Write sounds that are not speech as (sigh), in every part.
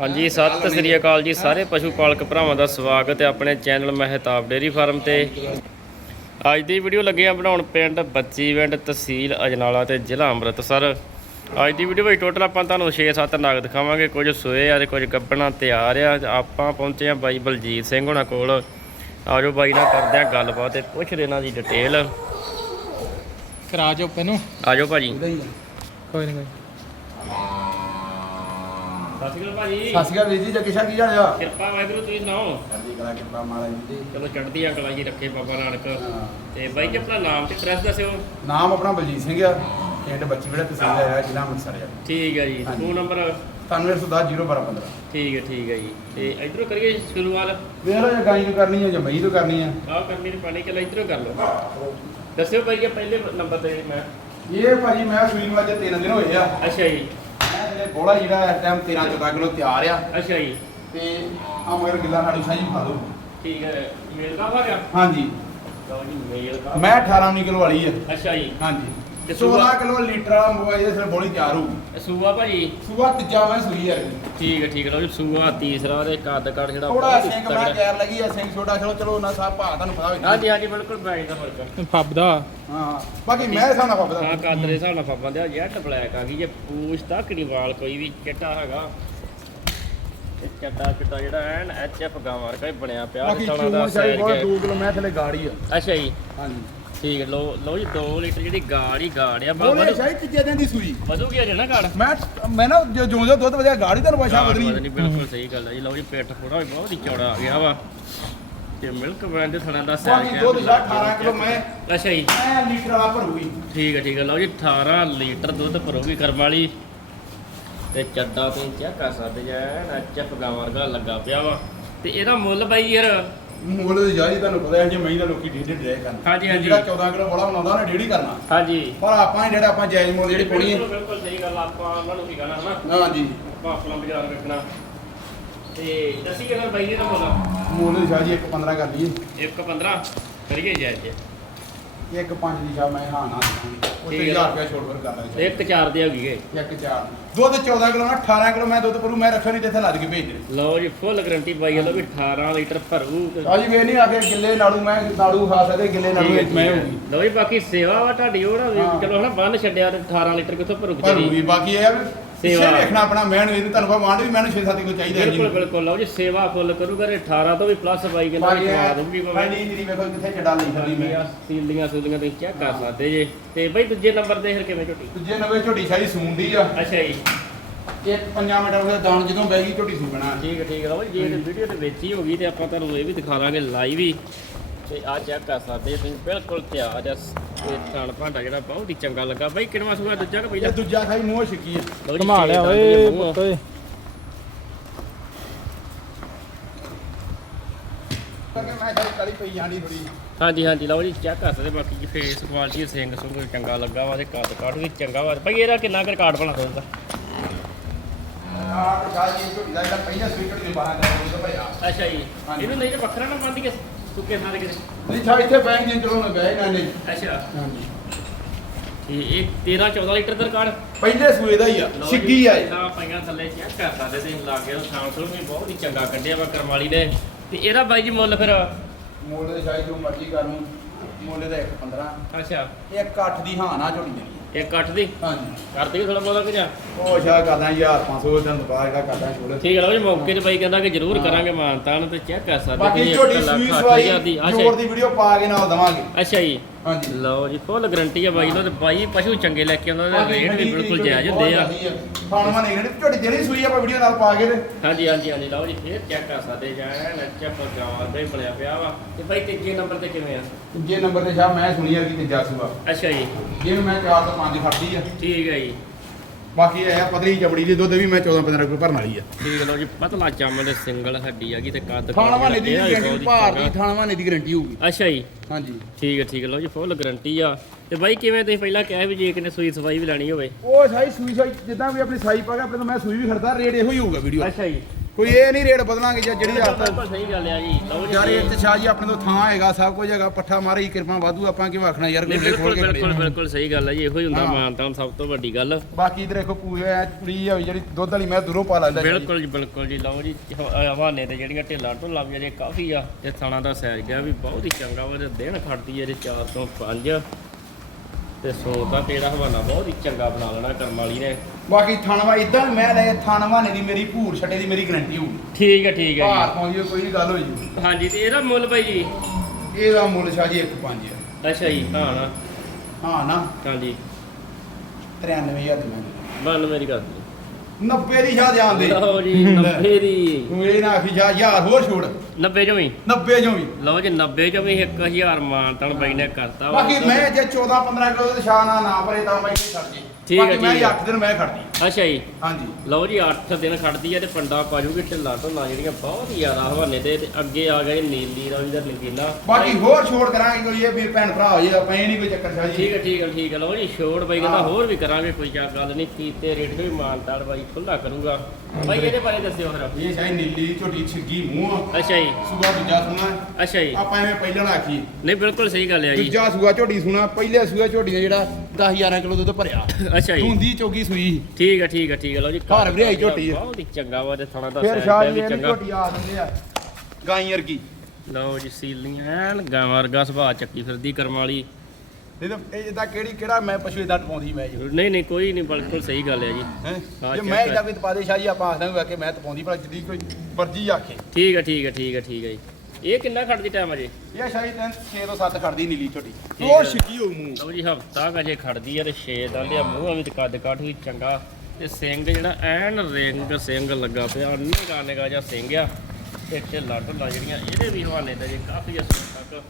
ਹਾਂਜੀ ਸਤਿ ਸ੍ਰੀ ਅਕਾਲ ਜੀ ਸਾਰੇ ਪਸ਼ੂ ਪਾਲਕ ਭਰਾਵਾਂ ਦਾ ਸਵਾਗਤ ਹੈ ਆਪਣੇ ਚੈਨਲ ਮਹਿਤਾਬ ਡੇਰੀ ਫਾਰਮ ਤੇ। ਅੱਜ ਦੀ ਵੀਡੀਓ ਲੱਗੇ ਆ ਬਣਾਉਣ ਪਿੰਡ ਬੱਚੀਵਿੰਡ ਤਹਿਸੀਲ ਅਜਨਾਲਾ ਤੇ ਜ਼ਿਲ੍ਹਾ ਅੰਮ੍ਰਿਤਸਰ। ਅੱਜ ਦੀ ਵੀਡੀਓ ਵਿੱਚ ਟੋਟਲ ਆਪਾਂ ਤੁਹਾਨੂੰ 6-7 ਨਗ ਦਿਖਾਵਾਂਗੇ ਕੁਝ ਸੋਏ ਆ ਤੇ ਕੁਝ ਗੱਬਣਾ ਤਿਆਰ ਆ। ਆਪਾਂ ਪਹੁੰਚੇ ਆ ਬਾਈ ਬਲਜੀਤ ਸਿੰਘ ਹੁਣਾਂ ਕੋਲ। ਆਜੋ ਬਾਈ ਨਾਲ ਕਰਦੇ ਆ ਗੱਲਬਾਤ ਤੇ ਪੁੱਛਦੇ ਇਹਨਾਂ ਦੀ ਡਿਟੇਲ ਕਰਾ ਜੋ ਪੈਨੂੰ ਆਜੋ ਭਾਜੀ। ਕੋਈ ਨਹੀਂ ਕੋਈ ਸਤਿ ਸ਼੍ਰੀ ਅਕਾਲ ਭਾਜੀ। ਸਤਿ ਸ਼੍ਰੀ ਅਕਾਲ ਵੀਰ ਜੀ ਜੱਗੀ ਸ਼ਾਹ ਕੀ ਹਾਲ ਆ? ਕਿਰਪਾ ਵਾਹਿਗੁਰੂ ਤੁਸੀਂ ਸੁਣਾਓ? ਚੜ੍ਹਦੀ ਕਲਾ ਕਿਰਪਾ ਮਾਲਾ ਜੀ ਦੀ। ਚਲੋ ਚੜ੍ਹਦੀ ਕਲਾ ਜੀ ਰੱਖੇ ਬਾਬਾ ਨਾਨਕ। ਹਾਂ। ਤੇ ਬਾਈ ਜੀ ਆਪਣਾ ਨਾਮ ਤੇ ਐਡਰੈਸ ਦੱਸਿਓ। ਨਾਮ ਆਪਣਾ ਬਲਜੀਤ ਸਿੰਘ ਆ। ਪਿੰਡ ਬੱਚੀ ਬੜਾ ਤਹਿਸੀਲ ਹੈ ਜ਼ਿਲ੍ਹਾ ਅੰਮ੍ਰਿਤਸਰ ਆ। ਠੀਕ ਹੈ ਜੀ। ਹਾਂਜੀ। Phone number? 9110 01215 ਠੀਕ ਹੈ ਠੀਕ ਹੈ ਜੀ। ਤੇ ਇਧਰੋਂ ਕਰੀਏ ਸ਼ੁਰੂਆਤ? ਵੇਖ ਲਓ ਜੇ ਗਾਈ ਨੂੰ ਕਰਨੀ ਹੈ ਜਾਂ ਮਈ ਤੋਂ ਕਰਨੀ ਹੈ ਆਹ ਕਰਨੀ ਤੇ ਪਾਣੀ ਚਲਾ ਇਧਰੋਂ ਕਰ ਲਓ। ਦੱਸਿਓ ਭਾਈ ਜੀ ਪਹਿਲੇ ਨੰਬਰ ਤੇ ਮੈਂ। ਇਹ ਭਾਜੀ ਮੈਂ ਸੂਈ ਨੂੰ ਅੱਜ 3 ਦਿਨ ਹੋਏ ਆ। ਅੱਛਾ ਜੀ। ਜਿਹੜੇ ਬੋਲਾ ਜਿਹੜਾ ਇਸ ਟਾਈਮ 13 14 ਕਿਲੋ ਤਿਆਰ ਆ। ਅੱਛਾ ਜੀ। ਤੇ ਆ ਮਗਰ ਗਿੱਲਾ ਨਾੜੀ ਸਾਈ ਖਾ ਲਓ। ਠੀਕ ਹੈ ਮੇਲ ਕਾ ਵਾ ਗਿਆ ਹਾਂਜੀ। ਲਓ ਜੀ ਮੇਲ ਕਾ ਮੈਂ 18 19 ਕਿਲੋ ਵਾਲੀ ਆ। ਅੱਛਾ ਜੀ। ਹਾਂਜੀ। ਤੇ 16 ਸੂਆ? ਕਿਲੋ ਲੀਟਰ ਵਾਲਾ ਮੋਬਾਈਲ ਇਸ ਵੇਲੇ ਬੋਲੀ ਤਿਆਰ ਹੋਊ ਇਹ ਸੂਆ ਭਾਜੀ? ਸੂਆ ਤੀਜਾ ਮੈਂ ਸੂਈ ਆ ਠੀਕ ਹੈ ਠੀਕ ਹੈ ਲਓ ਜੀ ਸੂਆ ਤੀਸਰਾ ਤੇ ਕੱਦ ਕੱਟ ਜਿਹੜਾ ਥੋੜਾ ਬਹੁਤ ਹੀ ਸਿੰਘ। ਮੈਂ ਗੈਰ ਲੱਗੀ ਆ ਸਿੰਘ ਛੋਟਾ ਚਲੋ ਚਲੋ ਉਹਨਾਂ ਸਾਹਿਬ ਭਾ ਤੁਹਾਨੂੰ ਪਤਾ ਹੋਵੇ ਹਾਂਜੀ ਹਾਂਜੀ ਬਿਲਕੁਲ ਬੈਗ ਦਾ ਫ਼ਰਕ ਫੱਬਦਾ। ਹਾਂ ਬਾਕੀ ਮੈਂ ਸਾਨਾ ਹਾਂ ਪਤਾ ਕੱਦ ਦੇ ਹਿਸਾਬ ਨਾਲ ਫਾਪਾਂ ਦੇ ਜੈਟ ਬਲੈਕ ਆ ਗਈ ਜੇ ਪੂਛ ਤੱਕ ਨਹੀਂ ਵਾਲ ਕੋਈ ਵੀ ਚਿੱਟਾ ਹੈਗਾ। ਇਹ ਚੱਡਾ ਚਿੱਟਾ ਜਿਹੜਾ ਐਨ ਐਚ ਐਫ ਗਾਂ ਵਰਗਾ ਹੀ ਬਣਿਆ ਪਿਆ ਬਾਕੀ ਚਾਹੀ ਸਾਈਡ ਬਹੁਤ ਕੇ। 2 ਕਿਲੋ ਮੈਂ ਥਲੇ ਗਾੜੀ ਆ। ਅੱਛਾ ਜੀ। ਹਾਂਜੀ। ਠੀਕ ਹੈ ਲੋ ਲੋ ਜੀ 2 ਲੀਟਰ ਜਿਹੜੀ ਗਾੜ ਹੀ ਗਾੜ ਆ ਬੋਲੇ ਵਧੂ ਸ਼ਾਇਦ ਤੀਜੇ ਦਿਨ ਦੀ ਸੂਈ ਵਧੂਗੀ ਅਜੇ ਨਾ ਗਾੜ? ਮੈਂ ਮੈਂ ਨਾ ਜੋ ਜੋ ਜੋ ਦੁੱਧ ਵਧਿਆ ਗਾੜੀ ਤੁਹਾਨੂੰ ਪਛਾ ਗਾੜ ਬਦਲੀ ਵਧਣੀ ਬਿਲਕੁਲ ਸਹੀ ਗੱਲ ਹੈ ਜੀ। ਲਓ ਜੀ ਪੇਟ ਥੋੜਾ ਵੀ ਬਹੁਤ ਹੀ ਚੌੜਾ ਆ ਗਿਆ ਵਾ। ਤੇ ਮਿਲਕ ਵੈਨ ਦੇ ਥਣਾ ਦਾ ਬਾਕੀ ਸਾਈਜ਼ ਦੁੱਧ ਜਿਹੜਾ 18 ਕਿਲੋ ਮੈਂ ਅੱਛਾ ਜੀ। ਮੈਂ ਲੀਟਰ ਆ ਭਰੂਗੀ। ਠੀਕ ਹੈ ਠੀਕ ਹੈ ਲਓ ਜੀ 18 ਲੀਟਰ ਦੁੱਧ ਭਰੋਗੀ ਕਰਮ ਵਾਲੀ। ਤੇ ਚੱਡਾ ਤੁਸੀਂ ਚੈੱਕ ਕਰ ਸਕਦੇ ਜੇ ਗਾਂ ਵਰਗਾ ਲੱਗਾ ਪਿਆ ਵਾ। ਤੇ ਇਹਦਾ ਮੁੱਲ ਬਾਈ ਯਾਰ ਮੁੱਲ ਦੀ ਜਾਈ ਤੁਹਾਨੂੰ ਪਤਾ ਹੈ ਜੇ ਮਹੀਂ ਦਾ ਲੋਕੀ ਡੇਢ ਡੇਢ ਕਰਨ। ਹਾਂਜੀ, ਹਾਂਜੀ। ਜਿਹੜਾ 14 ਕਿਲੋ ਬੜਾ ਬਣਾਉਂਦਾ ਉਹਨੇ ਡੇਢ ਹੀ ਕਰਨਾ। ਹਾਂਜੀ। ਪਰ ਆਪਾਂ ਜਿਹੜਾ ਆਪਾਂ ਜਾਇਜ਼ ਮੁੱਲ ਜਿਹੜੀ ਪਾਉਣੀ ਬਿਲਕੁਲ ਬਿਲਕੁਲ ਸਹੀ ਗੱਲ ਆ, ਆਪਾਂ ਉਹਨਾਂ ਨੂੰ ਕੀ ਕਹਿਣਾ ਹਨਾ। ਹਾਂਜੀ। ਆਪਾਂ ਆਪਣਾ ਬਾਜ਼ਾਰ ਰੱਖਣਾ। ਤੇ ਦੱਸੀ ਕਿ ਬਾਈ ਜੀ ਦਾ ਮੁੱਲ? ਮੁੱਲ ਦੀ ਜਾਈ ਇੱਕ 15 ਕਰ ਲਈਏ। 1 15 ਕਰੀਏ ਜਾਇਜ਼ ਜੇ। ਇੱਕ 5 ਦੀ ਜਾ ਮੈਂ ਹਾਂ ਨਾ ਉਹ ਤੇ ਠੀਕ ਹੈ। 1000 ਰੁਪਏ ਛੋੜ ਕਰ ਕਰਦਾ ਇੱਕ ਚਾਰ ਦੇ ਹੋਗੀ ਇੱਕ ਚਾਰ ਦੁੱਧ 14 ਕਿਲੋ ਨਾ 18 ਕਿਲੋ ਮੈਂ ਦੁੱਧ ਭਰੂ ਮੈਂ ਰੱਖਿਆ ਨਹੀਂ ਤੇ ਇੱਥੇ ਲੱਦ ਕੇ ਭੇਜ ਦੇ ਲਓ ਜੀ ਫੁੱਲ ਗਰੰਟੀ ਬਾਈ ਵੱਲੋਂ ਵੀ 18 ਲੀਟਰ ਭਰੂ ਤੇ ਆਜੀ ਵੇ ਨਹੀਂ ਆਖੇ ਗਿੱਲੇ ਨਾੜੂ ਮੈਂ ਨਾੜੂ ਖਾ ਸਕਦੇ ਗਿੱਲੇ ਨਾੜੂ ਇੱਕ ਮੈਂ ਹੋਊਗੀ। ਲਓ ਜੀ ਬਾਕੀ ਸੇਵਾ ਵਾ ਤੁਹਾਡੀ ਉਹ ਨਾ ਵੀ ਹਾਂ। ਚਲੋ ਹਨਾ ਬੰਨ ਛੱਡਿਆ ਤੇ 18 ਲੀਟਰ ਕਿੱਥੋਂ ਭਰੂ ਜੀ ਵੀ ਬਾਕੀ ਇਹ ਆ ਵੀ ਸੇਵਾ। ਵੇਖਣਾ ਆਪਣਾ ਮੈਂ ਨੂੰ ਤੁਹਾਨੂੰ ਪਾ ਵਾਂਡ ਵੀ ਮੈਨੂੰ 6-7 ਕਿਲੋ ਚਾਹੀਦਾ ਹੈ ਜੀ। ਬਿਲਕੁਲ ਬਿਲਕੁਲ। ਲਓ ਜੀ ਸੇਵਾ ਫੁੱਲ ਕਰੂਗਾ ਤੇ 18 ਤੋਂ ਵੀ ਪਲੱਸ ਬਾਈ ਬਾਕੀ ਵੀ ਖਵਾ ਇਹ ਦੂੰਗੀ ਭਾਵੇਂ। ਨਹੀਂ ਜਿਹੜੀ ਵੇਖੋ ਕਿੱਥੇ ਛੱਡਾ ਲਈ ਖੜੀ ਮੈਂ। ਸੀਲੀਆਂ ਸੂਲੀਆਂ ਤੁਸੀਂ ਚੈੱਕ ਕਰ ਸਕਦੇ ਜੇ। ਤੇ ਬਾਈ ਦੂਜੇ ਨੰਬਰ ਤੇ ਫਿਰ ਕਿਵੇਂ ਝੋਟੀ? ਦੂਜੇ ਨਵੇਂ ਝੋਟੀ ਸ਼ਾਹੀ ਸੂੰਦੀ ਆ। ਅੱਛਾ ਜੀ। ਇੱਕ 5 ਮਿੰਟ ਹੋ ਦਾਣ ਜਦੋਂ ਬਹਿ ਗਈ ਝੋਟੀ ਸੂਣਾ ਠੀਕ ਠੀਕ ਲਓ ਜੀ ਜੇ ਇਹ ਵੀਡੀਓ ਦੇ ਵਿੱਚ ਹੀ ਹੋ ਗਈ ਤੇ ਆਪਾਂ ਤੁਹਾਨੂੰ ਇਹ ਵੀ ਦਿਖਾ ਦਾਂਗੇ ਲਾਈਵ ਹੀ। ਤੇ ਆ ਚੈੱਕ ਕਰ ਸਕਦੇ ਤੁਸੀਂ ਬਿਲਕੁਲ ਤਿਆਰ ਆ। ਤੇ ਥਣ ਭਾਂਡਾ ਜਿਹੜਾ ਬਹੁਤ ਹੀ ਚੰਗਾ ਲੱਗਾ। ਬਾਈ ਕਿੰਨਵਾ ਸੂਆ ਦੂਜਾ ਕਿ ਪਹਿਲਾ? ਇਹ ਦੂਜਾ ਖਾਈ ਮੂੰਹ ਛਿੱਕੀ ਲਓ ਜੀ, ਘਮਾ ਲਿਆ ਛੇ ਦੰਦ ਓਏ ਦੇ ਮੂੰਹ। ਆ। ਪੁੱਤ ਓਏ। ਕਰਕੇ ਮੈਂ ਸਾਰੀ ਕਾਲੀ ਪਈ ਜਾਂਦੀ ਥੋੜੀ ਹਾਂਜੀ ਹਾਂਜੀ ਲਓ ਜੀ ਚੈੱਕ ਕਰ ਸਕਦੇ ਬਾਕੀ ਜੀ ਫੇਸ ਕੁਆਲਿਟੀ ਸਿੰਘ ਸੁੰਗ ਚੰਗਾ ਲੱਗਾ ਵਾ ਤੇ ਕੱਦ ਕਾਠ ਵੀ ਚੰਗਾ ਵਾ। ਭਾਈ ਇਹਦਾ ਕਿੰਨਾ ਕੁ ਰਿਕਾਰਡ ਬਣਾ ਸਕਦਾ? ਆਹ ਕਾਲ ਜੀ ਝੋਟੀ ਦਾ ਜਿਹੜਾ ਪਹਿਲਾ ਝੋਟੀ ਦੇ 12 ਕਿਲੋ ਦੁੱਧ ਭਰਿਆ। ਅੱਛਾ ਜੀ। ਇਹਨੂੰ ਨਹੀਂ ਤੇ ਵੱਖਰਾ ਨਾ ਬੰਦ ਕੇ। ਸੁੱਕੇ ਸਾਰੇ ਕਿਤੇ ਨਹੀਂ ਛਾ ਇੱਥੇ ਬੈਂਕ ਜੀ ਚਲੋ ਗਏ ਨਾ ਨੇ ਅੱਛਾ। ਹਾਂਜੀ। ਤੇ ਇਹ 13 14 ਲੀਟਰ ਦਾ ਰਿਕਾਰਡ? ਪਹਿਲੇ ਸੂਏ ਦਾ ਹੀ ਆ ਛਿੱਗੀ ਆ ਇਹ। ਨਾ ਪਈਆਂ ਥੱਲੇ ਚੈੱਕ ਕਰ ਸਕਦੇ ਤੇ ਲਾਗੇ ਉਹ ਥਾਂ ਤੋਂ ਵੀ ਬਹੁਤ ਹੀ ਚੰਗਾ ਕੱਢਿਆ ਵਾ ਕਰਮਾਲੀ ਨੇ। ਤੇ ਇਹਦਾ ਬਾਈ ਜੀ ਮੁੱਲ ਫਿਰ? ਮੁੱਲ ਦੇ ਸ਼ਾਇਦ ਜੋ ਮਰਜ਼ੀ ਕਰ ਲੂੰ ਮੁੱਲ ਦਾ 1 15 ਅੱਛਾ। ਇੱਕ 8 ਦੀ ਹਾਂ ਨਾ ਝੋਟੀ ਦੇਣੀ ਇੱਕ ਅੱਠ ਦੀ? ਹਾਂਜੀ। ਕਰਦੇ ਥੋੜਾ ਬਹੁਤਾ ਕਿ ਜਾਂ? ਉਹ ਸ਼ਾਇਦ ਕਰਦਾ 1500 ਦਿਨ ਬਾਅਦ ਜਿਹੜਾ ਕਰਦਾ ਛੋੜ ਠੀਕ ਹੈ ਲਓ ਜੀ ਮੌਕੇ ਤੇ ਬਾਈ ਕਹਿੰਦਾ ਕਿ ਜ਼ਰੂਰ ਕਰਾਂਗੇ ਮਾਨਤਾਨ ਤੇ ਚੈੱਕ ਕਰ ਸਕਦੇ ਬਾਕੀ ਝੋਟੀ ਸੂਈ ਸਵਾਈ ਜੋਰ ਦੀ ਵੀਡੀਓ ਪਾ ਕੇ ਨਾਲ ਦਵਾਂਗੇ। ਅੱਛਾ ਜੀ। ਹਾਂਜੀ। ਲਓ ਜੀ ਫੁੱਲ ਗਰੰਟੀ ਆ ਬਾਈ ਨੂੰ ਤੇ ਬਾਈ ਪਸ਼ੂ ਚੰਗੇ ਲੈ ਕੇ ਆਉਂਦਾ ਤੇ ਰੇਟ ਵੀ ਬਿਲਕੁਲ ਜਾਇਜ਼ ਹੁੰਦੇ ਆ। ਖਾਣਵਾ ਨਹੀਂ ਗਣੀ ਝੋਟੀ ਦੇਣੀ ਸੂਈ ਆਪਾਂ ਵੀਡੀਓ ਨਾਲ ਪਾ ਕੇ ਤੇ। ਹਾਂਜੀ ਹਾਂਜੀ ਹਾਂਜੀ ਲਓ ਜੀ ਫੇਰ ਚੈੱਕ ਕਰ ਸਕਦੇ ਜਾਣ ਨੱਚਾ ਪਰਗਾਵਾਂ ਦੇ ਬਣਿਆ ਪਿਆ ਵਾ। ਤੇ ਬਾਈ ਤੀਜੇ ਨੰਬਰ ਤੇ ਕਿਵੇਂ ਆ? ਜੇ ਨੰਬਰ ਤੇ ਸ਼ਾਹ ਮੈਂ ਸੁਣੀ ਆ ਕਿ ਤੀਜਾ ਸੂਆ। ਅੱਛਾ ਜੀ। ਜਿਵੇਂ ਮੈਂ 4 ਤੋਂ 5 ਖੜਦੀ ਆ। ਠੀਕ ਹੈ ਜੀ। ਬਾਕੀ ਇਹ ਆ ਪਤਲੀ ਚਬੜੀ ਦੀ ਦੁੱਧ ਵੀ ਮੈਂ 14 15 ਕਿਲੋ ਭਰਨ ਵਾਲੀ ਆ। ਠੀਕ ਲਓ ਜੀ ਪਤਲਾ ਚਾਮਲ ਦੇ ਸਿੰਗਲ ਹੱਡੀ ਆ ਗਈ ਤੇ ਕੱਦ ਕਾਠ ਨੇ ਦੀ ਗਰੰਟੀ ਹੀ ਭਾਰ ਚੰਗਾ। ਦੀ ਗਰੰਟੀ ਹੋਊਗੀ। ਅੱਛਾ ਜੀ। ਹਾਂਜੀ। ਠੀਕ ਹੈ ਠੀਕ ਲਓ ਜੀ ਫੁੱਲ ਗਰੰਟੀ ਆ। ਤੇ ਬਾਈ ਕਿਵੇਂ ਤੁਸੀਂ ਪਹਿਲਾਂ ਕਿਹਾ ਵੀ ਜੇ ਕਿਨੇ ਸੂਈ ਸਵਾਈ ਵੀ ਲੈਣੀ ਹੋਵੇ? ਉਹ ਸਾਈ ਸੂਈ ਸਾਈ ਜਿੱਦਾਂ ਵੀ ਆਪਣੀ ਸਾਈ ਪਾ ਕੇ ਆਪਣੇ ਤੋਂ ਮੈਂ ਸੂਈ ਵੀ ਖੜਦਾ ਰੇਟ ਇਹੋ ਹੀ ਹੋਊਗਾ ਵੀਡੀਓ ਅੱਛਾ ਜੀ। ਕੋਈ ਇਹ ਨਹੀਂ ਰੇਟ ਬਦਲਾਂਗੇ ਜਾਂ ਜਿਹੜੀ ਆਪ ਬਿਲਕੁਲ ਸਹੀ ਗੱਲ ਆ ਜੀ। ਲਓ ਜੀ। ਯਾਰ ਇਹ ਤੇ ਸ਼ਾਹ ਜੀ ਆਪਣੇ ਤੋਂ ਥਾਂ ਹੈਗਾ ਸਭ ਕੁਝ ਹੈਗਾ ਪੱਠਾ ਮਾਰੀ ਕਿਰਪਾ ਵਾਧੂ ਆਪਾਂ ਕਿਉਂ ਆਖਣਾ ਯਾਰ ਖੋਲ ਬਿਲਕੁਲ ਕੇ ਬਿਲਕੁਲ ਖੜੇ ਬਿਲਕੁਲ ਸਹੀ ਗੱਲ ਹੈ ਜੀ ਇਹੋ ਹੀ ਹੁੰਦਾ ਹਾਂ। ਮਾਨਤਾਨ ਸਭ ਤੋਂ ਵੱਡੀ ਗੱਲ। ਬਾਕੀ ਇਧਰ ਦੇਖੋ ਪੂਏ ਐ ਕੁੜੀ ਆ ਜਿਹੜੀ ਦੁੱਧ ਵਾਲੀ ਮੈਂ ਦੂਰੋਂ ਪਾ ਲੈਂਦਾ ਬਿਲਕੁਲ ਜੀ ਬਿਲਕੁਲ ਜੀ ਲਓ ਜੀ ਹਵਾਨੇ ਤੇ ਜਿਹੜੀਆਂ ਢਿੱਲਾਂ ਢੁੱਲਾਂ ਵੀ ਅਜੇ ਕਾਫੀ ਆ ਤੇ ਥਾਣਾ ਦਾ ਸਾਈਜ਼ ਗਿਆ ਵੀ ਬਹੁਤ ਹੀ ਚੰਗਾ ਵਾ ਤੇ ਦਿਨ ਖੜਦੀ ਹੈ ਜੇ 4 ਤੋਂ 5 ਤੇ ਸੋ ਦਾ ਤੇਰਾ ਹਵਾਨਾ ਬਹੁਤ ਹੀ ਚੰਗਾ ਬਣਾ ਲੈਣਾ ਕਰਮ ਵਾਲੀ ਨੇ। ਬਾਕੀ ਥਣਵਾ ਇਦਾਂ ਮੈਂ ਲੈ ਥਣਵਾ ਨੇ ਦੀ ਮੇਰੀ ਭੂਰ ਛੱਡੇ ਦੀ ਮੇਰੀ ਗਰੰਟੀ ਹੋਊ। ਠੀਕ ਹੈ ਠੀਕ ਹੈ ਭਾਰ ਪਾਉਂਦੀ ਕੋਈ ਨਹੀਂ ਗੱਲ ਹੋਈ ਜੀ। ਜੀ ਹਾਂਜੀ ਤੇ ਇਹਦਾ ਮੁੱਲ ਭਾਈ ਜੀ? ਇਹਦਾ ਮੁੱਲ ਸ਼ਾਹ ਜੀ 1.5 ਆ ਅੱਛਾ ਜੀ ਹਾਂ ਨਾ। ਹਾਂ ਨਾ। ਹਾਂਜੀ। 93000 ਦੀ ਮੈਂ ਬੰਨ ਮੇਰੀ ਗੱਲ ਦੀ 90 ਦੀ ਸ਼ਾਹ ਜਾਣ ਦੇ ਲਓ ਜੀ 90 ਦੀ। ਤੂੰ ਇਹ ਨਾ ਆਖੀ ਜਾ ਯਾਰ ਹੋਰ ਛੋੜ। 90 ਚੋਂ ਵੀ? 90 ਚੋਂ ਵੀ। ਲਓ ਜੀ 90 ਚੋਂ ਵੀ 1000 ਮਾਨਤਾਨ ਬਾਈ ਨੇ ਕਰਤਾ। ਬਾਕੀ ਮੈਂ ਜੇ 14 15 ਕਿਲੋ ਦੇ ਸ਼ਾਹ ਨਾ ਨਾ ਭਰੇ ਤਾਂ ਨਹੀਂ ਛੱਡ ਜੀ। ਠੀਕ ਹੈ, ਬਾਕੀ ਮੈਂ ਠੀਕ ਹੈ। 8 ਦਿਨ ਮੈਂ ਖੜਦੀ ਅੱਛਾ ਜੀ। ਹਾਂਜੀ। ਲਓ ਜੀ 8 ਦਿਨ ਖੜਦੀ ਆ ਤੇ ਪੰਡਾ ਪਾ ਜੂਗੀ ਢਿੱਲਾ ਢੁੱਲਾ ਜਿਹੜੀਆਂ ਬਹੁਤ ਹੀ ਜ਼ਿਆਦਾ ਹਵਾਨੇ ਤੇ ਤੇ ਅੱਗੇ ਆ ਗਏ ਨੀਲੀ ਰਵੀ ਦਾ ਨਗੀਨਾ ਬਾਕੀ ਹੋਰ ਛੋੜ ਕਰਾਂਗੇ ਕੋਈ ਇਹ ਵੀ ਭੈਣ ਭਰਾ ਹੋ ਜੇ ਆਪਾਂ ਇਹ ਨਹੀਂ ਕੋਈ ਚੱਕਰ ਸ਼ਾਹ ਜੀ ਠੀਕ ਹੈ ਠੀਕ ਹੈ ਠੀਕ ਹੈ ਲਓ ਜੀ ਛੋੜ ਬਾਈ ਕਹਿੰਦਾ। ਹੋਰ ਵੀ ਕਰਾਂਗੇ ਕੋਈ ਚੱਕ ਗੱਲ ਨਹੀਂ ਕੀਤੇ ਰੇਟ ਵੀ ਮਾਨਤਾੜ ਬਾਈ ਖੁੱਲਾ ਕਰੂਗਾ। ਬਾਈ ਇਹਦੇ ਬਾਰੇ ਦੱਸਿਓ ਫਿਰ। ਇਹ ਸ਼ਾਹੀ ਨੀਲੀ ਝੋਟੀ ਛਿੱਗੀ ਮੂੰਹ ਆ। ਅੱਛਾ ਜੀ। ਸੂਆ ਦੂਜਾ ਸੁਣਾ ਅੱਛਾ ਜੀ। ਆਪਾਂ ਐਵੇਂ ਪਹਿਲਾਂ ਆਖੀ ਨਹੀਂ ਬਿਲਕੁਲ ਸਹੀ ਗੱਲ ਹੈ ਜੀ। ਦੂਜਾ ਸੂਆ ਝੋਟੀ ਸੁਣਾ ਪਹਿਲੇ ਸੂਆ ਝੋਟੀ ਨੇ ਜਿਹੜਾ 10 11 ਕਿਲੋ ਦੁੱਧ ਭਰਿਆ। ਅੱਛਾ ਜੀ। ਹੁੰਦੀ ਚੋਗੀ ਸੂਈ। ਠੀਕ ਹੈ ਠੀਕ ਹੈ ਠੀਕ ਹੈ ਲਓ ਜੀ ਘਰ ਵਰਿਆਈ ਝੋਟੀ ਹੈ। ਬਹੁਤ ਹੀ ਚੰਗਾ ਵਾ ਤੇ ਥਣਾ ਦਾ ਫਿਰ ਸ਼ਾਹ ਵੀ ਜੀ ਇਹ ਚੰਗਾ। ਝੋਟੀ ਆ ਦਿੰਦੇ ਆ। ਗਾਈ ਵਰਗੀ। ਲਓ ਜੀ ਸੀਲੀਆਂ ਐਨ ਗਾਂ ਵਰਗਾ ਸੁਭਾਅ ਚੱਕੀ ਫਿਰਦੀ ਕਰਮ ਵਾਲੀ। ਨਹੀਂ ਤਾਂ ਇਹ ਜਿੱਦਾਂ ਕਿਹੜੀ ਕਿਹੜਾ ਮੈਂ ਪਸ਼ੂ ਇਦਾਂ ਟਪਾਉਂਦੀ ਮੈਂ ਜੀ। ਨਹੀਂ ਨਹੀਂ ਕੋਈ ਨਹੀਂ ਬਿਲਕੁਲ ਸਹੀ ਗੱਲ ਹੈ ਜੀ। ਹੈਂ? ਹਾਂ, ਜੇ ਮੈਂ ਕਰ। ਇਦਾਂ ਕੋਈ ਤਪਾ ਦੇ ਸ਼ਾਹ ਜੀ ਆਪਾਂ ਆਖਦਾਂਗੇ ਕਿ ਮੈਂ ਤਪਾਉਂਦੀ ਪਰ ਜਦੀ ਕੋਈ ਵਰਜੀ ਆਖੇ। ਠੀਕ ਹੈ ਠੀਕ ਹੈ ਠੀਕ ਹੈ ਠੀਕ ਹੈ ਜੀ। ਇਹ ਕਿੰਨਾ ਖੜਦੀ ਟਾਈਮ ਅਜੇ ਇਹ ਸ਼ਾਹ ਜੀ ਤੈਨੂੰ 6 ਤੋਂ 7 ਖੜਦੀ ਨੀਲੀ ਝੋਟੀ। ਠੀਕ ਉਹ ਹੈ। ਹੋ ਮੂੰਹ। ਲਓ ਜੀ ਹਫਤਾ ਅਜੇ ਖੜਦੀ ਹੈ ਤੇ ਛੇ ਦਾ ਲਿਆ ਮੂੰਹ ਵੀ ਤੇ ਕੱਦ ਕਾਠ ਵੀ ਚੰਗਾ। ਤੇ ਸਿੰਘ ਜਿਹੜਾ ਐਨ ਰਿੰਗ ਸਿੰਘ ਲੱਗਾ ਪਿਆ ਨਿਗਾ ਨਿਗਾ ਜਿਹਾ ਸਿੰਘ ਆ ਤੇ ਢਿੱਲਾ ਢੁੱਲਾ ਜਿਹੜੀਆਂ, ਇਹਦੇ ਵੀ ਹਵਾਲੇ ਦਾ ਜੇ ਕਾਫੀ ਅਸਰ ਤੱਕ।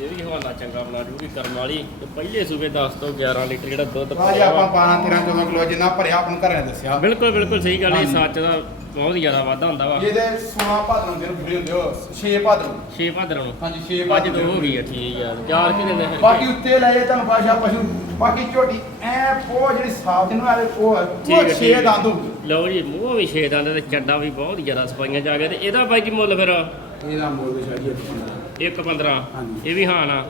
ਇਹ ਵੀ ਹਵਾਲਾ ਚੰਗਾ ਬਣਾ ਜੂਗੀ ਕਰਨ ਵਾਲੀ। ਤੇ ਪਹਿਲੇ ਸੂਬੇ 10 ਤੋਂ 11 ਲੀਟਰ ਜਿਹੜਾ ਦੁੱਧ ਰਾਜ ਆਪਾਂ 12 13 14 ਕਿਲੋ ਜਿੰਨਾ ਭਰਿਆ ਆਪਾਂ ਨੂੰ ਘਰੇ ਦੱਸਿਆ। ਬਿਲਕੁਲ ਬਿਲਕੁਲ ਸਹੀ ਗੱਲ ਹੈ ਹਾਂਜੀ। ਸੱਚ ਦਾ ਬਹੁਤ ਹੀ ਜ਼ਿਆਦਾ ਵਾਧਾ ਹੁੰਦਾ ਵਾ। ਇਹਦੇ 16 ਭਾਦਰੋਂ ਦੇ ਪੂਰੇ ਹੁੰਦੇ ਹੋ 6 ਭਾਦਰੋਂ। 6 ਭਾਦਰਾਂ ਨੂੰ। ਹਾਂਜੀ 6 ਅੱਜ ਤੋਂ ਹੋ ਗਈ ਆ ਠੀਕ ਚਾਰ ਕਿ ਦਿਨ ਫਿਰ। ਬਾਕੀ ਉੱਤੇ ਲਏ ਤੁਹਾਨੂੰ ਪਾਸ਼ਾ ਪਸ਼ੂ। ਬਾਕੀ ਝੋਟੀ ਐ ਜਿਹੜੀ ਸਾਫ਼ ਠੀਕ ਹੈ, 6। ਦੰਦ ਲਓ ਜੀ ਮੂੰਹ ਵੀ ਛੇ ਦੰਦ ਤੇ ਚੱਡਾ ਵੀ ਬਹੁਤ ਜ਼ਿਆਦਾ ਸਫਾਈਆਂ ਚ ਆ ਗਿਆ। ਤੇ ਇਹਦਾ ਬਾਈ ਜੀ ਮੁੱਲ ਫਿਰ? ਇਹਦਾ ਮੁੱਲ ਸ਼ਾਜੀ 1 15 ਹਾਂਜੀ। ਇਹ ਵੀ ਹਾਂ ਨਾ?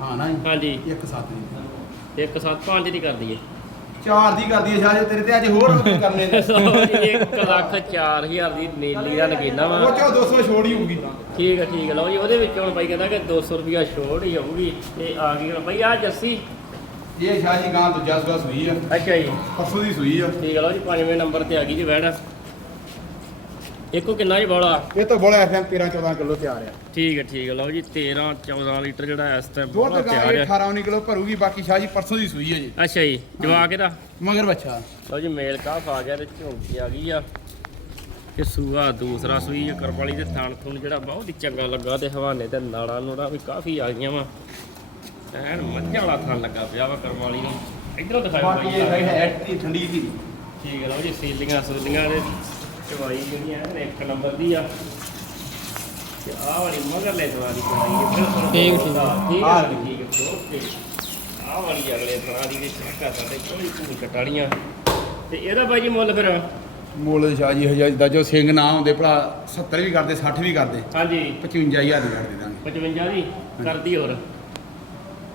ਹਾਂ ਨਾ ਜੀ। ਹਾਂਜੀ। ਇੱਕ ਸੱਤ ਦੀ। 1 7 5 ਦੀ ਕਰ ਦਈਏ। ਚਾਰ ਦੀ ਕਰਦੀ ਹੈ ਸ਼ਾਜੀ ਤੇਰੇ ਤੇ ਅੱਜ ਹੋਰ ਕਰਨੇ ਨੇ। (laughs) ਜੀ 1 ਲੱਖ 4000 ਦੀ ਨੀਲੀ ਦਾ ਨਗੀਨਾ ਵਾ। ਉਹ ਚੋਂ 200 ਛੋੜ ਹੀ ਹੋਊਗੀ। ਠੀਕ ਹੈ ਠੀਕ ਹੈ ਲਓ ਜੀ ਉਹਦੇ ਵਿੱਚ ਹੁਣ ਬਾਈ ਕਹਿੰਦਾ ਕਿ 200 ਰੁਪਿਆ ਛੋੜ ਹੀ ਆਊਗੀ ਤੇ ਆ ਗਈ ਹੁਣ ਬਾਈ ਆ ਜੱਸੀ ਇਹ ਸ਼ਾਜੀ ਗਾਂ ਦੂਜਾ ਸੂਆ ਸੂਈ ਆ। ਅੱਛਾ ਜੀ। ਪਰਸੋਂ ਦੀ ਸੂਈ ਆ। ਠੀਕ ਹੈ ਲਓ ਜੀ ਪੰਜਵੇਂ ਨੰਬਰ ਤੇ ਆ ਗਈ ਜੀ ਵੈੜ। ਇੱਕੋ ਕਿੰਨਾ ਜੀ ਬੋਲਾ? ਇਹ ਤੋਂ ਬੋਲਾ ਐਫਐਮ 13 14 ਕਿਲੋ ਤਿਆਰ ਆ। ਠੀਕ ਹੈ ਠੀਕ ਹੈ। ਲਓ ਜੀ 13 14 ਲੀਟਰ ਜਿਹੜਾ ਇਸ ਟਾਈਮ ਦੁੱਧ ਗਾਂ ਤਿਆਰ ਹੈ। 18 19 ਕਿਲੋ ਭਰੂਗੀ ਬਾਕੀ ਸ਼ਾਜੀ ਪਰਸੋਂ ਦੀ ਸੂਈ ਆ ਜੀ। ਅੱਛਾ ਜੀ ਜਵਾਕ ਇਹਦਾ? ਮਗਰ ਬੱਚਾ। ਲਓ ਜੀ ਮੇਲ ਕਾਫ ਆ ਗਿਆ ਤੇ ਝੋਂਕੀ ਆ ਗਈ ਆ। ਤੇ ਸੂਆ ਦੂਸਰਾ ਸੂਈ ਕਰਮ ਵਾਲੀ ਤੇ ਥਣ ਥੁਣ ਜਿਹੜਾ ਬਹੁਤ ਹੀ ਚੰਗਾ ਲੱਗਾ ਤੇ ਹਵਾਨੇ ਤੇ ਨਾੜਾਂ ਨੂੜਾਂ ਵੀ ਕਾਫੀ ਆ ਗਈਆਂ ਵਾ। ਐਨ ਮੱਝਾਂ ਵਾਲਾ ਥਣ ਲੱਗਾ ਪਿਆ ਵਾ ਕਰਮ ਵਾਲੀ ਨੂੰ। ਇਧਰੋਂ ਦਿਖਾਓ ਬਾਕੀ ਇਹ ਬਾਈ। ਹੈ ਠੰਡੀ ਦੀ ਠੀਕ ਹੈ ਲਓ ਜੀ ਸੀਲੀਆਂ ਸੂਲੀਆਂ ਦੇ ਚਵਾਈ ਜਿਹੜੀਆਂ ਐਨ ਇੱਕ ਨੰਬਰ ਦੀ ਆ। ਤੇ ਆਹ ਵਾਲੀ ਮਗਰਲੇ ਦਵਾਰੀ ਚਵਾਈ ਹੈ ਬਿਲਕੁਲ ਠੀਕ, ਠੀਕ। ਹਾਂ, ਠੀਕ। ਆਹ ਹੈ। ਠੀਕ ਹੈ ਓਕੇ। ਆਹ ਵਾਲੀ ਅਗਲੇ ਤਰ੍ਹਾਂ ਦੀ ਵਿੱਚ ਚੈੱਕ ਸਕਦੇ ਕੋਈ ਭੂਲ ਕਟਾਲੀਆਂ ਤੇ ਇਹਦਾ ਬਾਈ ਜੀ ਮੁੱਲ ਫਿਰ? ਮੁੱਲ ਸ਼ਾਜੀ ਹਜ਼ਾਰ ਦਾ ਜੋ ਸਿੰਘ ਨਾ ਹੁੰਦੇ ਭਰਾ 70 ਵੀ ਕਰਦੇ 60 ਵੀ ਕਰਦੇ। ਹਾਂਜੀ। 55000 ਦੀ ਕਰ ਦੇ ਦਾਂਗੇ। 55 ਦੀ? ਕਰਦੀ ਹੋਰ।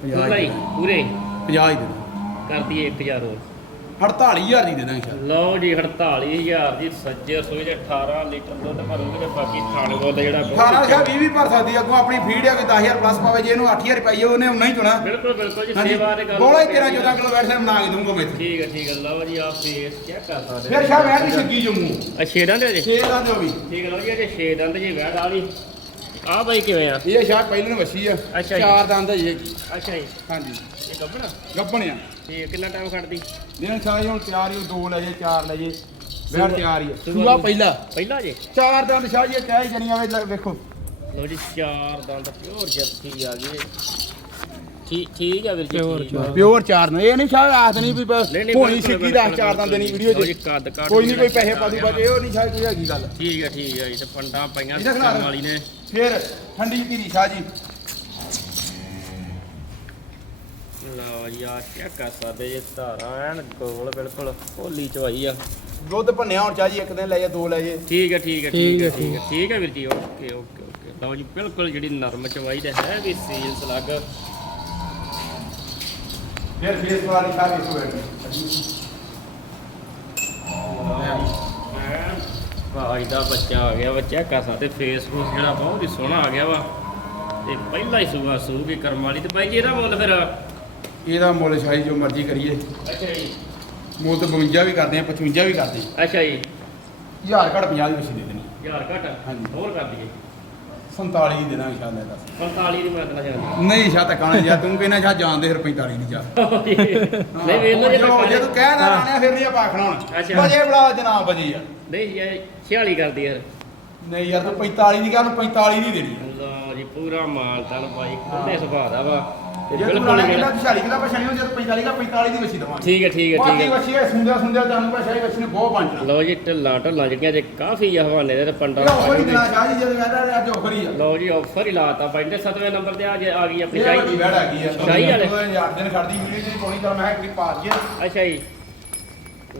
50 ਪੂਰਾ ਹੀ ਪੂਰੇ? 50 ਹੀ ਦੇ ਕਰਦੀ 1000 ਹੋਰ। 48000 ਦੀ ਦੇ ਦਾਂਗੇ ਸ਼ਾਇਦ। ਲਓ ਜੀ 48000 ਦੀ ਸੱਜੇ ਰਸੋਈ ਦੇ 18 ਲੀਟਰ ਦੁੱਧ ਭਰੂਗੇ ਤੇ ਬਾਕੀ ਥਾਣੇ ਕੋਲ ਜਿਹੜਾ ਬਹੁਤ 18 ਸ਼ਾ 20 ਵੀ ਭਰ ਸਕਦੀ ਆ, ਅੱਗੋਂ ਆਪਣੀ ਫੀਡ ਆ ਕੋਈ 10000 ਪਲੱਸ ਪਾਵੇ ਜੇ ਇਹਨੂੰ 8000 ਪਾਈਏ ਉਹਨੇ ਉਨਾ ਹੀ ਚੁਣਾ। ਬਿਲਕੁਲ ਬਿਲਕੁਲ ਜੀ ਸੇਵਾ ਦੇ ਗੱਲ ਬੋਲਾ 13 14 ਕਿਲੋ ਬੈਠ ਸਾਹਿਬ ਨਾ ਦੂੰਗਾ ਮੈਂ ਠੀਕ ਹੈ ਠੀਕ ਹੈ ਲਓ ਜੀ ਆ ਫੇਸ ਚੈੱਕ ਕਰ ਸਕਦੇ ਫਿਰ ਸ਼ਾ ਮੈਂ ਦੀ ਛੱਗੀ ਜੰਮੂ। ਜੀ? 6 ਦਾ ਦਿਓ ਵੀ। ਠੀਕ ਹੈ ਲਓ ਜੀ ਇਹ ਛੇ ਦੰਦ ਜੀ ਵੈੜ ਵਾਲੀ ਆ ਬਾਈ ਕਿਵੇਂ ਆ? ਇਹ ਸ਼ਾ ਪਹਿਲੇ ਨੂੰ ਵਸੀ ਆ। ਅੱਛਾ ਜੀ। ਚਾਰ ਦੰਦ ਹੈ ਜੀ ਅੱਛਾ ਜੀ। ਹਾਂਜੀ। ਇਹ ਗੱਬਣਾ ਗੱਪਣ ਆ। ਤੇ ਕਿੰਨਾ ਟਾਈਮ ਖੜਦੀ? ਦਿਨ ਸ਼ਾ ਹੁਣ ਤਿਆਰ ਹੀ ਉਹ ਦੋ ਲੈ ਜੇ ਚਾਰ ਲੈ ਜੇ। ਬੈਠ ਤਿਆਰ ਹੀ ਆ। ਸੂਆ ਸੂਆ ਪਹਿਲਾ। ਪਹਿਲਾ ਜੀ? ਚਾਰ ਦੰਦ ਸ਼ਾ ਜੀ ਕਹਿ ਜਣੀਆਂ ਵੇ ਵੇਖੋ। ਲਓ ਜੀ ਚਾਰ ਦੰਦ ਪਿਓਰ ਜਰਸੀ ਆ ਗਈ। ਠੀਕ ਠੀਕ ਆ ਵੀਰ ਜੀ Pure, ਠੀਕ ਆ। pure। ਪਿਓਰ ਚਾਰ ਨੇ। ਇਹ ਨਹੀਂ ਸ਼ਾ ਆਖ ਨਹੀਂ ਵੀ ਨਹੀਂ, ਨਹੀਂ, ਹੋਣੀ ਬਿਲਕੁਲ, ਸਿੱਕੀ ਦਾ ਬਿਲਕੁਲ, ਚਾਰ ਦੰਦ ਦੇਣੀ ਵੀਡੀਓ ਲਓ ਜੀ, ਚ ਕੱਦ ਕਾਠ ਕੋਈ ਨਹੀਂ ਕੋਈ ਜਿਹੜਾ ਪੈਸੇ ਪਾ ਦੂ ਬਾਅਦ ਇਹ ਨਹੀਂ ਸ਼ਾਇਦ ਕੋਈ ਹੈਗੀ ਗੱਲ। ਠੀਕ ਹੈ ਠੀਕ ਹੈ ਜੀ ਤੇ ਪੰਡਾਂ ਪਈਆਂ ਇਹਦਾ ਖਿਲਾ ਕਰਨ ਲਓ। ਵਾਲੀ ਨੇ। ਫਿਰ ਠੰਡੀ ਧੀਰੀ ਸ਼ਾਹ ਜੀ। ਲਓ ਜੀ ਆ ਚੈੱਕ ਕਰ ਸਕਦੇ ਜੇ ਧਾਰਾਂ ਐਨ ਗੋਲ ਬਿਲਕੁਲ ਹੋਲੀ ਚਵਾਈ ਆ। ਦੁੱਧ ਭੰਨਿਆ ਹੁਣ ਚਾਹ ਜੀ ਇੱਕ ਦਿਨ ਲੈ ਜਾ ਦੋ ਲੈ ਜੇ। ਠੀਕ ਹੈ ਠੀਕ ਹੈ ਠੀਕ ਹੈ, ਠੀਕ ਹੈ ਠੀਕ ਹੈ ਵੀਰ ਜੀ ਓਕੇ ਓਕੇ ਓਕੇ। ਲਓ ਜੀ ਬਿਲਕੁਲ ਜਿਹੜੀ ਨਰਮ ਚਵਾਈ ਤੇ ਹੈ ਵੀ ਸੀਲ ਸਲੱਗ ਫਿਰ ਫੇਸ ਵਾਲੀ ਖਾ ਕੇ ਸੋ ਬੈਠੀ ਭਾਈ ਦਾ ਬੱਚਾ ਆ ਗਿਆ ਬੱਚਾ ਕਾਸਾ ਤੇ ਫੇਸਬੁੱਕ ਜਿਹੜਾ ਬਹੁਤ ਹੀ ਸੋਹਣਾ ਆ ਗਿਆ ਵਾ। ਤੇ ਪਹਿਲਾ ਹੀ ਸੂਆ ਸੂ ਕੇ ਕਰਮ ਵਾਲੀ ਤੇ ਬਾਈ ਜੀ ਇਹਦਾ ਮੁੱਲ ਫਿਰ? ਇਹਦਾ ਮੁੱਲ ਸ਼ਾਹੀ ਜੋ ਮਰਜ਼ੀ ਕਰੀਏ। ਅੱਛਾ ਜੀ। ਮੁੱਲ ਤਾਂ 52 ਵੀ ਕਰਦੇ ਆ 55 ਵੀ ਕਰਦੇ ਆ। ਅੱਛਾ ਜੀ। ਹਜ਼ਾਰ ਘੱਟ 50 ਦੀ ਮੱਛੀ ਦੇ ਦੇਣੀ। ਯਾਰ ਘਟ? ਹਾਂਜੀ। ਹੋਰ ਕਰ ਦਈਏ। 47 ਦੀ ਦੇਣਾ ਸ਼ਾਹ ਲੈ ਦੱਸ। 45 ਦੀ ਮੈਂ ਦੇਣਾ ਚਾਹੁੰਦਾ ਨਹੀਂ ਜਾਂ ਤੂੰ ਕਹਿੰਦਾ ਸ਼ਾਹ ਜਾਣਦੇ ਫਿਰ 45 ਦੀ ਜਾ। (laughs) ਨਹੀਂ ਵੇਖ ਲਓ ਜੇ ਜੇ ਧੱਕਾ ਜੇ ਤੂੰ ਕਹਿ ਨਾ ਆਣਿਆ ਫਿਰ ਨਹੀਂ ਆਪਾਂ ਆਖਣਾ ਹੁਣ। ਅੱਛਾ। ਬਜੇ ਬੜਾ ਜਨਾਬ ਬਜੀ ਯਾਰ ਨਹੀਂ ਇਹ 46 ਕਰਦੀ ਯਾਰ। ਨਹੀਂ ਯਾਰ ਤੂੰ 45 ਦੀ ਗੱਲ 45 ਨਹੀਂ ਦੇਣੀ ਜੀ ਪੂਰਾ ਮਾਲ ਤਨ ਬਾਈ ਖੁੱਲੇ ਸੁਭਾਅ ਦਾ ਵਾ। ਤੇ ਜੇ ਤੂੰ ਬਿਲਕੁਲ ਨਾ ਕਹਿੰਦਾ 46 ਕਿਲਾ ਪਛਾਣੀ ਹੋ ਜਦ 45 ਦਾ 45 ਦੀ ਮੱਛੀ ਦਵਾਂਗੇ। ਠੀਕ ਹੈ ਠੀਕ ਹੈ ਬਾਕੀ ਠੀਕ ਹੈ। ਮੱਛੀ ਹੈ ਸੁੰਦਰ ਸੁੰਦਰ ਤੁਹਾਨੂੰ ਸ਼ਾਹੀ ਮੱਛੀ ਨੇ ਬਹੁਤ ਪੰਚਣਾ ਲਓ ਜੀ ਢਿੱਲਾਂ ਢੱਲਾਂ ਜਿਹੜੀਆਂ ਜੇ ਕਾਫੀ ਆ ਹਵਾਨੇ ਦੇ ਤੇ ਪੰਡਾ ਇਹ ਆਫਰ ਹੀ ਸ਼ਾਹ ਜੀ ਜਦ ਕਹਿੰਦਾ ਅੱਜ ਆਫਰ ਹੀ ਆ। ਲਓ ਜੀ ਆਫਰ ਹੀ ਲਾਤਾ ਬਾਈ ਦੇ 7ਵੇਂ ਨੰਬਰ ਤੇ ਅੱਜ ਆ ਗਈ ਆਪਣੀ ਇਹ ਵੱਡੀ ਸ਼ਾਹੀ ਵੈੜ ਆ ਗਈ ਆ। ਸ਼ਾਹੀ ਵਾਲੇ। ਯਾਰ ਦਿਨ ਖੜਦੀ ਵੀਡੀਓ ਤੇ ਪਾਉਣੀ ਚੱਲ ਮੈਂ ਕਿ ਪਾ ਦਈਏ। ਅੱਛਾ ਜੀ।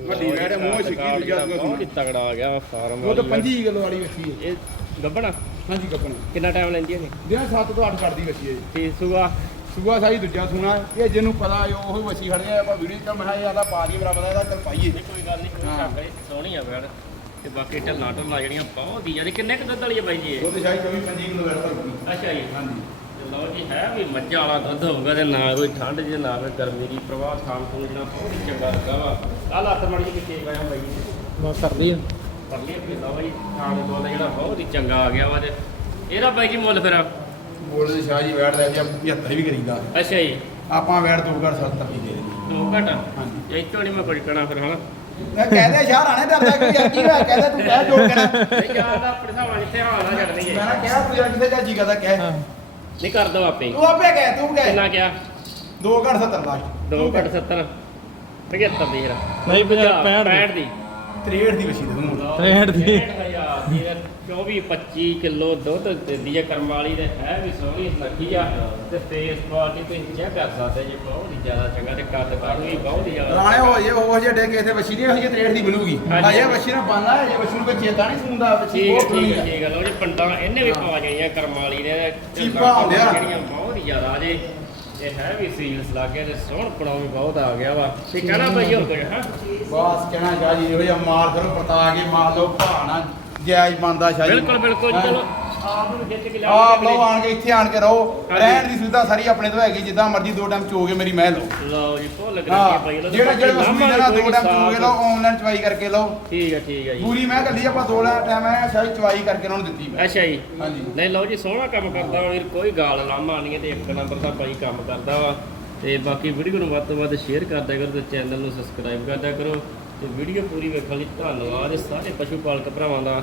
ਵੱਡੀ ਵੈੜ ਹੈ, ਮੂੰਹ ਛਿੱਕੀ ਦੂਜਾ ਬਹੁਤ ਹੀ ਤਗੜਾ ਆ ਗਿਆ ਫਾਰਮ ਉਹ ਤਾਂ 25 ਕਿਲੋ ਵਾਲੀ ਮੱਛੀ ਹੈ ਇਹ ਗੱਬਣਾ? ਹਾਂਜੀ ਕੱਪਣਾ ਕਿੰਨਾ ਟਾਈਮ ਲੈਂਦੀ ਹੈ ਦਿਨ 7 ਤੋਂ 8 ਕੱਢਦੀ ਮੱਛੀ ਹੈ ਜੀ। ਤੇ ਸੁਗਾ ਸੂਆ ਸਾਈ ਦੂਜਾ ਸੂਣਾ ਇਹ ਜਿਹਨੂੰ ਪਤਾ ਹੈ ਉਹ ਮੱਛੀ ਖੜਦੇ ਆ ਆਪਾਂ ਵੀਡੀਓ ਚ ਮੈਂ ਇਹਦਾ ਪਾ ਦਈਏ ਬਰਾਬਰ ਦਾ ਇਹਦਾ ਚੱਲ ਪਾਈਏ। ਕੋਈ ਗੱਲ ਨਹੀਂ ਕੋਈ ਹਾਂ। ਸ਼ੱਕ ਨਹੀਂ ਸੋਹਣੀ ਆ ਬੈੜ ਤੇ ਬਾਕੀ ਢੱਲਾਂ ਢੱਲਾਂ ਜਿਹੜੀਆਂ ਬਹੁਤ ਹੀ ਆ ਤੇ ਕਿੰਨੇ ਕੁ ਦੁੱਧ ਵਾਲੀ ਆ ਬਾਈ ਜੀ ਇਹ? ਤੇ ਸ਼ਾਹੀ 24 25 ਕਿਲੋ ਵੈੜ ਭਰੂਗੀ ਅੱਛਾ ਜੀ। ਹਾਂਜੀ। ਤੇ ਲਓ ਜੀ ਹੈ ਵੀ ਮੱਝਾਂ ਵਾਲਾ ਦੁੱਧ ਹੋਊਗਾ ਤੇ ਨਾ ਕੋਈ ਠੰਡ ਜੇ ਨਾ ਕੋਈ ਗਰਮੀ ਦੀ ਪ੍ਰਵਾਹ ਖਾਣ ਤੋਂ ਜਿਹੜਾ ਬਹੁਤ ਹੀ ਚੰਗਾ ਲੱਗਾ ਵਾ। ਆਹ ਲੱਤ ਮੜੀ ਕਿੱਥੇ ਗਿਆ ਬਾਈ ਜੀ? ਬਸ ਕਰਦੀ ਆ। ਪਰ ਲਈ ਵੀ ਲਓ ਜੀ ਖਾਣ ਦਾ ਦੁੱਧ ਜਿਹੜਾ ਬਹੁਤ ਹੀ ਚੰਗਾ ਆ ਗਿਆ ਵਾ ਤੇ ਇਹਦਾ ਬਾਈ ਜੀ ਮੁੱਲ ਫਿਰ? ਬੋਲ ਦੇ ਸ਼ਾਹ ਜੀ ਵੈੜ ਲੈ ਜੀ 75 ਵੀ ਕਰੀਦਾ। ਅੱਛਾ ਜੀ। ਆਪਾਂ ਵੈੜ ਦੋ ਘਰ 70 ਹੀ ਦੇ ਦਿੰਦੇ ਦੋ ਘਟ? ਹਾਂਜੀ। ਤੋਂ ਨਹੀਂ ਮੈਂ ਕੁਝ ਕਹਣਾ ਫਿਰ ਮੈਂ ਕਹਦੇ ਸ਼ਾਹ ਰਾਣੇ ਡਰਦਾ ਕਿ ਯਾਰ ਕੀ ਹੋਇਆ? ਕਹਦੇ ਤੂੰ ਕਹਿ ਜੋ ਕਹਿਣਾ। ਨਹੀਂ ਯਾਰ ਦਾ ਆਪਣੇ ਹਿਸਾਬ ਨਾਲ ਜਿੱਥੇ ਹਾਲ ਛੱਡਣੀ ਮੈਂ ਹੈ। ਨਾ ਕਿਹਾ ਤੂੰ ਯਾਰ ਕਿਤੇ ਜਾਜੀ ਕਹਦਾ ਕਹਿ। ਹਾਂ। ਨਹੀਂ ਕਰ ਦੋ ਆਪੇ। ਤੂੰ ਆਪੇ ਕਹਿ ਤੂੰ ਕਹਿ। ਕਿੰਨਾ ਕਿਹਾ? ਦੋ ਘੜ 70 ਲਾਸਟ। ਦੋ ਘਟ 70 75 ਦੀ ਯਾਰ ਨਹੀਂ, ਪੰਜਾਹ, ਪੈਂਹਠ ਦੀ। 65 ਦੀ। 63 ਦੀ ਵਸੀ ਦੇ 63 ਦੀ। 63 ਦੀ 24 25 ਕਿਲੋ ਦੁੱਧ ਦਿੰਦੀ ਹੈ ਕਰਮ ਵਾਲੀ ਤੇ ਹੈ ਵੀ ਸੋਹਣੀ ਲੱਗੀ ਆ। ਤੇ ਫੇਸ ਕੁਆਲਿਟੀ ਤੁਸੀਂ ਚੈੱਕ ਕਰ ਸਕਦੇ ਜੀ ਬਹੁਤ ਹੀ ਜ਼ਿਆਦਾ ਚੰਗਾ ਤੇ ਕੱਦ ਕੱਦ ਵੀ ਬਹੁਤ ਹੀ ਜ਼ਿਆਦਾ ਰਾਣੇ ਹੋ ਜੇ ਉਹ ਜੇ ਡੇ ਕਿਸੇ ਵਸੀ ਦੀ ਹੋਈ 63 ਦੀ ਬਣੂਗੀ। ਹਾਂਜੀ। ਅਜੇ ਵਸੀ ਨੂੰ ਬੰਨਾ ਜੇ ਵਸੀ ਨੂੰ ਕੋਈ ਚੇਤਾ ਨਹੀਂ ਸੁਣਦਾ ਠੀਕ ਹੈ ਬਹੁਤ ਠੀਕ ਹੈ ਠੀਕ ਹੈ ਲੋ ਜੀ ਪੰਡਾਂ ਇਹਨੇ ਵੀ ਪਾ ਜਾਈਆਂ ਕਰਮ ਵਾਲੀ ਨੇ ਚੀਪਾਂ ਹੁੰਦੇ ਆ। ਜਿਹੜੀਆਂ ਬਹੁਤ ਹੀ ਜ਼ਿਆਦਾ ਜੇ ਇਹ ਹੈ ਵੀ ਸੀਲਸ ਲੱਗੇ ਤੇ ਸੋਹਣ ਪਣਾ ਵੀ ਬਹੁਤ ਆ ਗਿਆ ਵਾ। ਤੇ ਕਹਿਣਾ ਬਈ ਹੋਰ ਕੁਝ ਹਾਂ। ਬਸ ਕਹਿਣਾ ਸ਼ਾਹ ਜੀ ਇਹੋ ਜਿਹਾ ਮਾਲ ਕਰੋ ਪਰਤਾ ਕੇ ਮਾਰ ਲਓ ਭਾਣਾ ਜਾਇਜ਼ ਬੰਦਾ ਸ਼ਾਹ। ਜੀ ਬਿਲਕੁਲ ਬਿਲਕੁਲ। ਚਲੋ। ਆਪ ਨੂੰ ਜਿੱਤ ਕੇ ਆਪ ਲਓ ਆਣ ਕੇ ਇੱਥੇ ਆਣ ਕੇ ਰਹੋ। ਰਹਿਣ ਦੀ ਸੁਵਿਧਾ ਸਾਰੀ ਆਪਣੇ ਤੋਂ ਹੈਗੀ ਜਿੱਦਾਂ ਮਰਜ਼ੀ ਦੋ ਟਾਈਮ ਚੋਗੇ ਮੇਰੀ ਮਹਿਲ ਲਓ। ਲਓ ਜੀ ਭੁੱਲ ਗਏ ਭਾਈ ਲਓ ਜਿਹੜਾ ਜਿਹੜਾ ਵਸੂਲੀ ਦੋ ਟਾਈਮ ਚੋਗੇ ਲਓ ਆਨਲਾਈਨ ਚਵਾਈ ਕਰਕੇ ਲਓ। ਠੀਕ ਹੈ ਠੀਕ ਹੈ ਜੀ। ਪੂਰੀ ਮੈਂ ਕੱਲੀ ਆਪਾਂ ਦੋ ਟਾਈਮ ਹੈ ਸ਼ਾਹੀ ਚਵਾਈ ਕਰਕੇ ਉਹਨਾਂ ਨੂੰ ਦਿੱਤੀ ਮੈਂ। ਅੱਛਾ ਜੀ। ਹਾਂਜੀ। ਨਹੀਂ ਲਓ ਜੀ ਸੋਹਣਾ ਕੰਮ ਕਰਦਾ ਵੀਰ ਕੋਈ ਗਾਲ ਲਾਮਾ ਨਹੀਂ ਤੇ ਇੱਕ ਨੰਬਰ ਦਾ ਭਾਈ ਕੰਮ ਕਰਦਾ ਵਾ। ਤੇ ਬਾਕੀ ਵੀਡੀਓ ਨੂੰ ਵੱਧ ਤੋਂ ਵੱਧ ਸ਼ੇਅਰ ਕਰਦਿਆ ਕਰੋ ਤੇ ਚੈਨਲ ਨੂੰ ਸਬਸਕ੍ਰਾਈਬ ਕਰਦਿਆ ਕਰੋ। ਤੇ ਵੀਡੀਓ ਪੂਰੀ ਵੇਖਣ ਲਈ ਧੰਨਵਾਦ। ਸਾਰੇ ਪਸ਼ੂ ਪਾਲਕ ਭਰਾਵਾਂ ਦਾ